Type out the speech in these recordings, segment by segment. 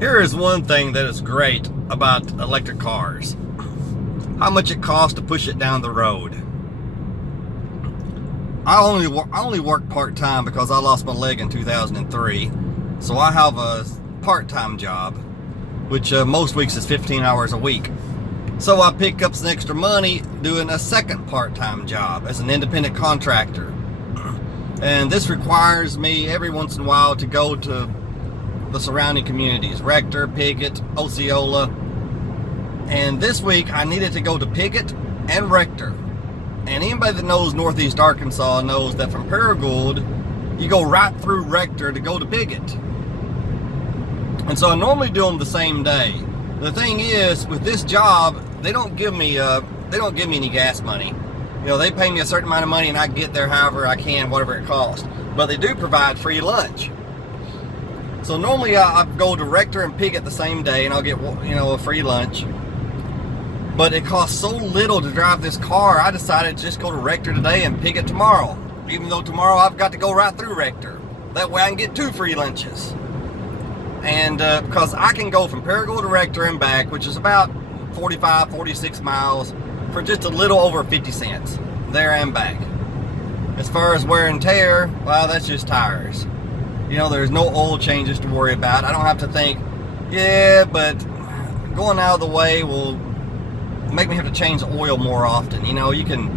Here is one thing that is great about electric cars. How much it costs to push it down the road. I only work part-time because I lost my leg in 2003. So I have a part-time job, which most weeks is 15 hours a week. So I pick up some extra money doing a second part-time job as an independent contractor. And this requires me every once in a while to go to the surrounding communities, Rector, Piggott, Osceola. And this week I needed to go to Piggott and Rector. And anybody that knows Northeast Arkansas knows that from Paragould, you go right through Rector to go to Piggott. And so I normally do them the same day. The thing is, with this job, they don't give me any gas money. You know, they pay me a certain amount of money and I get there however I can, whatever it costs. But they do provide free lunch. So normally I go to Rector and Piggott the same day and I'll get, you know, a free lunch. But it costs so little to drive this car, I decided to just go to Rector today and Piggott tomorrow. Even though tomorrow I've got to go right through Rector. That way I can get 2 free lunches. And because I can go from Paragould to Rector and back, which is about 45, 46 miles, for just a little over 50 cents, there and back. As far as wear and tear, well, that's just tires. You know, there's no oil changes to worry about. I don't have to think, yeah, but going out of the way will make me have to change the oil more often. You know, you can,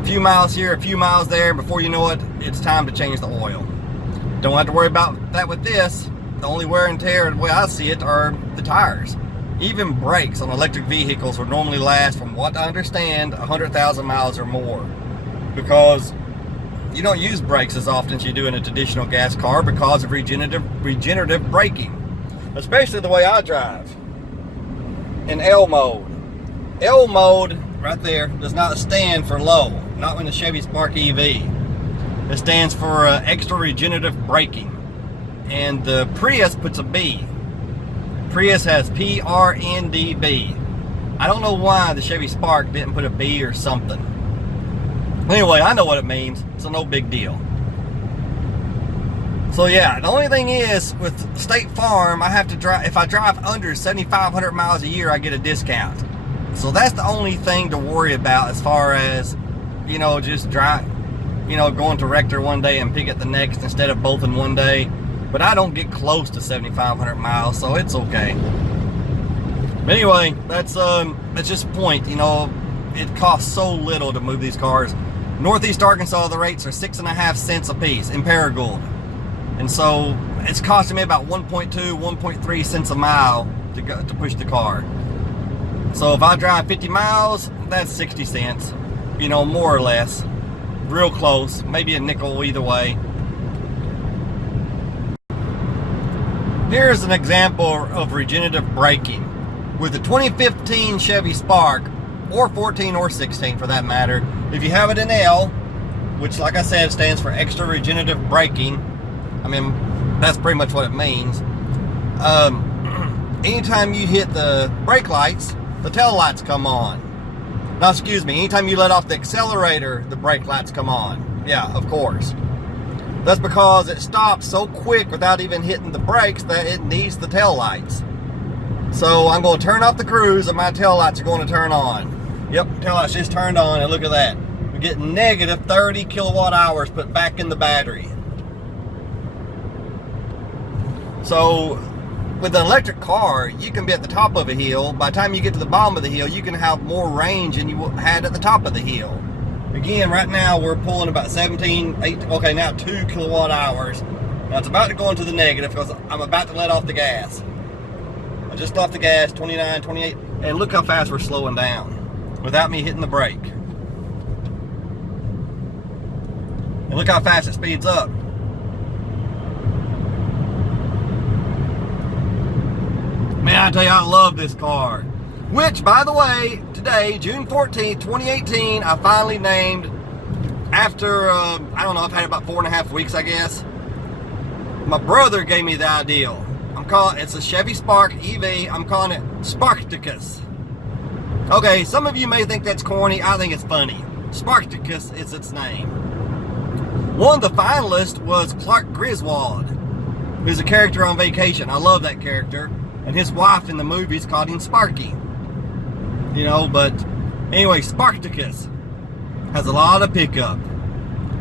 a few miles here, a few miles there, before you know it, it's time to change the oil. Don't have to worry about that with this. The only wear and tear, the way I see it, are the tires. Even brakes on electric vehicles will normally last, from what I understand, 100,000 miles or more. Because you don't use brakes as often as you do in a traditional gas car because of regenerative braking. Especially the way I drive. In L mode. L mode, right there, does not stand for low. Not in the Chevy Spark EV. It stands for extra regenerative braking. And the Prius puts a B. Prius has PRNDB. I don't know why the Chevy Spark didn't put a B or something. Anyway, I know what it means, so no big deal. So yeah, the only thing is, with State Farm, I have to drive, if I drive under 7,500 miles a year, I get a discount. So that's the only thing to worry about as far as, you know, just drive, you know, going to Rector one day and Piggott the next instead of both in one day. But I don't get close to 7,500 miles, so it's okay. But anyway, that's just the point. You know, it costs so little to move these cars. Northeast Arkansas, the rates are 6.5 cents a piece in Paragould. And so it's costing me about 1.2, 1.3 cents a mile to push the car. So if I drive 50 miles, that's 60 cents. You know, more or less. Real close. Maybe a nickel either way. Here's an example of regenerative braking. With the 2015 Chevy Spark, or 14 or 16 for that matter, if you have it in L, which like I said stands for extra regenerative braking, I mean, that's pretty much what it means. Anytime you hit the brake lights, the tail lights come on. No, excuse me, anytime you let off the accelerator, the brake lights come on. Yeah, of course. That's because it stops so quick without even hitting the brakes that it needs the tail lights. So I'm going to turn off the cruise and my tail lights are going to turn on. Yep, tail lights just turned on, and look at that. We get negative 30 kilowatt hours put back in the battery. So with an electric car, you can be at the top of a hill. By the time you get to the bottom of the hill, you can have more range than you had at the top of the hill. Again, right now we're pulling about 2 kilowatt hours. Now it's about to go into the negative because I'm about to let off the gas. I just left the gas, 29, 28, and look how fast we're slowing down without me hitting the brake. And look how fast it speeds up. Man, I tell you, I love this car. Which, by the way, today, June 14th, 2018, I finally named, after, I don't know, I've had it about 4.5 weeks, I guess. My brother gave me the ideal. It's a Chevy Spark EV, I'm calling it Sparkticus. Okay, some of you may think that's corny, I think it's funny. Sparkticus is its name. One of the finalists was Clark Griswold, who's a character on Vacation. I love that character. And his wife in the movies called him Sparky. You know, but anyway, Spartacus has a lot of pickup.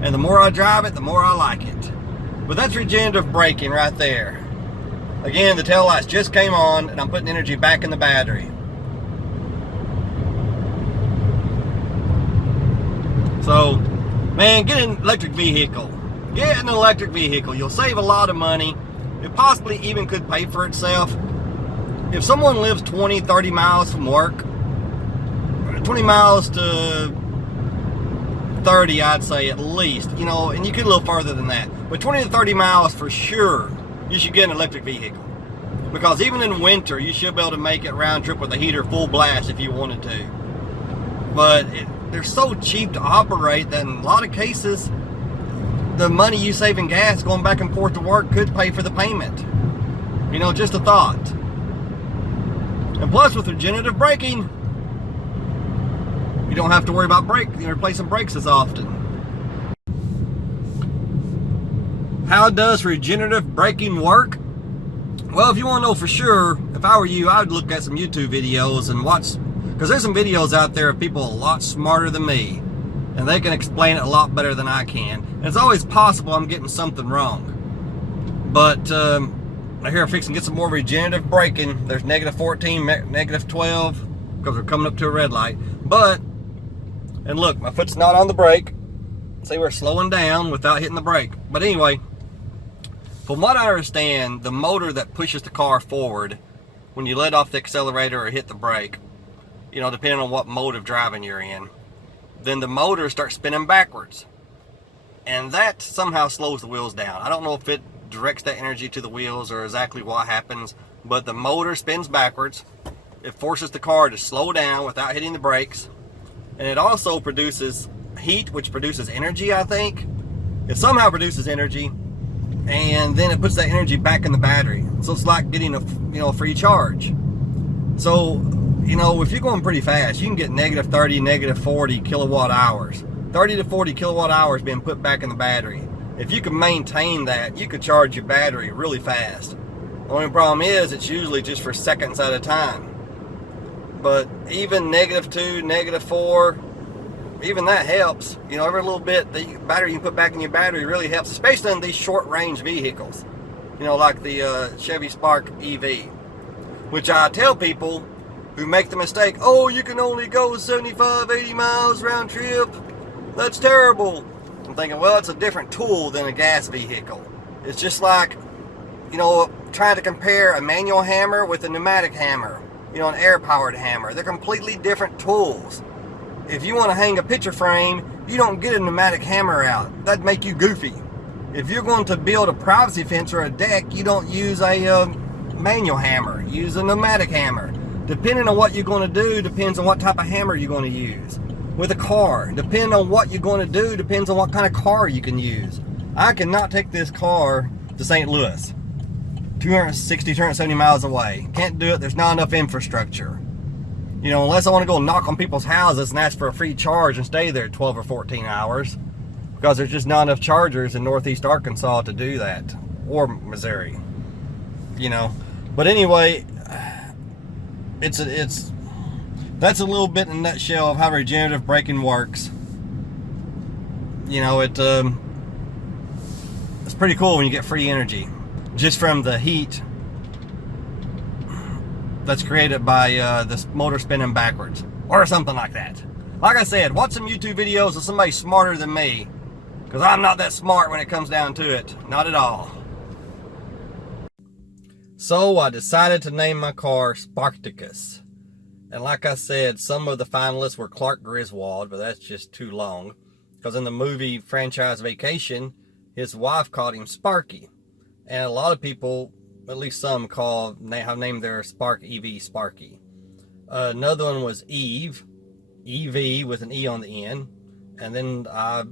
And the more I drive it, the more I like it. But that's regenerative braking right there. Again, the tail lights just came on and I'm putting energy back in the battery. So, man, get an electric vehicle. Get an electric vehicle. You'll save a lot of money. It possibly even could pay for itself. If someone lives 20, 30 miles from work, 20 miles to 30, I'd say at least, you know, and you could a little further than that. But 20 to 30 miles for sure, you should get an electric vehicle. Because even in winter, you should be able to make it round trip with a heater full blast if you wanted to. But they're so cheap to operate that in a lot of cases, the money you save in gas going back and forth to work could pay for the payment. You know, just a thought. And plus, with regenerative braking, you don't have to worry about replacing brakes as often. How does regenerative braking work? Well, if you want to know for sure, if I were you, I would look at some YouTube videos and watch, because there's some videos out there of people a lot smarter than me, and they can explain it a lot better than I can. And it's always possible I'm getting something wrong. But I hear I'm fixing to get some more regenerative braking. There's negative 14, negative 12, because we're coming up to a red light. But, and look, my foot's not on the brake. See, we're slowing down without hitting the brake. But anyway, from what I understand, the motor that pushes the car forward when you let off the accelerator or hit the brake, you know, depending on what mode of driving you're in, then the motor starts spinning backwards. And that somehow slows the wheels down. I don't know if it directs that energy to the wheels or exactly what happens, but the motor spins backwards. It forces the car to slow down without hitting the brakes. And it also produces heat, which produces energy, I think. It somehow produces energy, and then it puts that energy back in the battery. So it's like getting a free charge. So, you know, if you're going pretty fast, you can get negative 30, negative 40 kilowatt hours. 30 to 40 kilowatt hours being put back in the battery. If you can maintain that, you could charge your battery really fast. The only problem is it's usually just for seconds at a time. But even negative 2, negative 4, even that helps. You know, every little bit the battery you put back in your battery really helps, especially in these short range vehicles. You know, like the Chevy Spark EV, which I tell people who make the mistake, oh, you can only go 75, 80 miles round trip. That's terrible. I'm thinking, well, it's a different tool than a gas vehicle. It's just like, you know, trying to compare a manual hammer with a pneumatic hammer, you know, an air-powered hammer. They're completely different tools. If you want to hang a picture frame, you don't get a pneumatic hammer out. That'd make you goofy. If you're going to build a privacy fence or a deck, you don't use a manual hammer. Use a pneumatic hammer. Depending on what you're going to do, depends on what type of hammer you're going to use. With a car, depending on what you're going to do, depends on what kind of car you can use. I cannot take this car to St. Louis. 260, 270 miles away. Can't do it. There's not enough infrastructure. You know, unless I want to go knock on people's houses and ask for a free charge and stay there 12 or 14 hours. Because there's just not enough chargers in northeast Arkansas to do that. Or Missouri. You know. But anyway, that's a little bit in a nutshell of how regenerative braking works. You know, it's pretty cool when you get free energy. Just from the heat that's created by this motor spinning backwards or something like that. Like I said, watch some YouTube videos of somebody smarter than me, because I'm not that smart when it comes down to it. Not at all. So I decided to name my car Spartacus. And like I said, some of the finalists were Clark Griswold, but that's just too long. Because in the movie Franchise Vacation, his wife called him Sparky. And a lot of people, at least some, have named their Spark EV Sparky. Another one was Eve, EV with an E on the end. And then I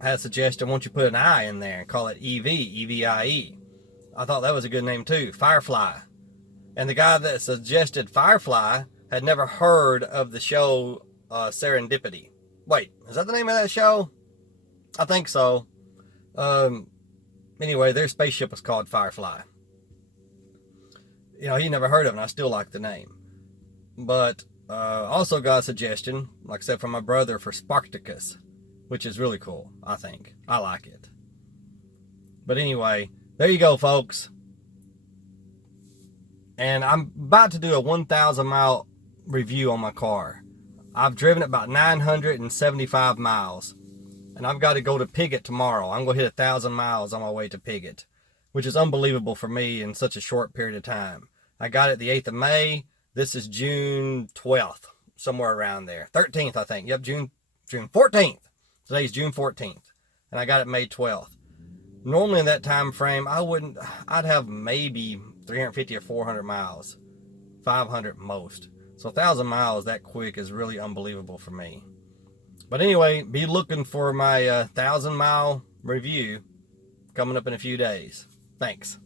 had a suggestion, why don't you put an I in there and call it EV, EVIE. I thought that was a good name too, Firefly. And the guy that suggested Firefly had never heard of the show Serendipity. Wait, is that the name of that show? I think so. Anyway, their spaceship was called Firefly. you know, he never heard of it, and I still like the name. But also got a suggestion, like I said, from my brother for Spartacus, which is really cool, I think. I like it. But anyway, there you go, folks. And I'm about to do a 1,000 mile review on my car. I've driven it about 975 miles. And I've got to go to Piggott tomorrow. I'm going to hit 1,000 miles on my way to Piggott, which is unbelievable for me in such a short period of time. I got it the 8th of May. This is June 12th, somewhere around there. 13th, I think. Yep, June 14th. Today's June 14th. And I got it May 12th. Normally in that time frame, I'd have maybe 350 or 400 miles. 500 most. So 1,000 miles that quick is really unbelievable for me. But anyway, be looking for my 1,000 mile review coming up in a few days. Thanks.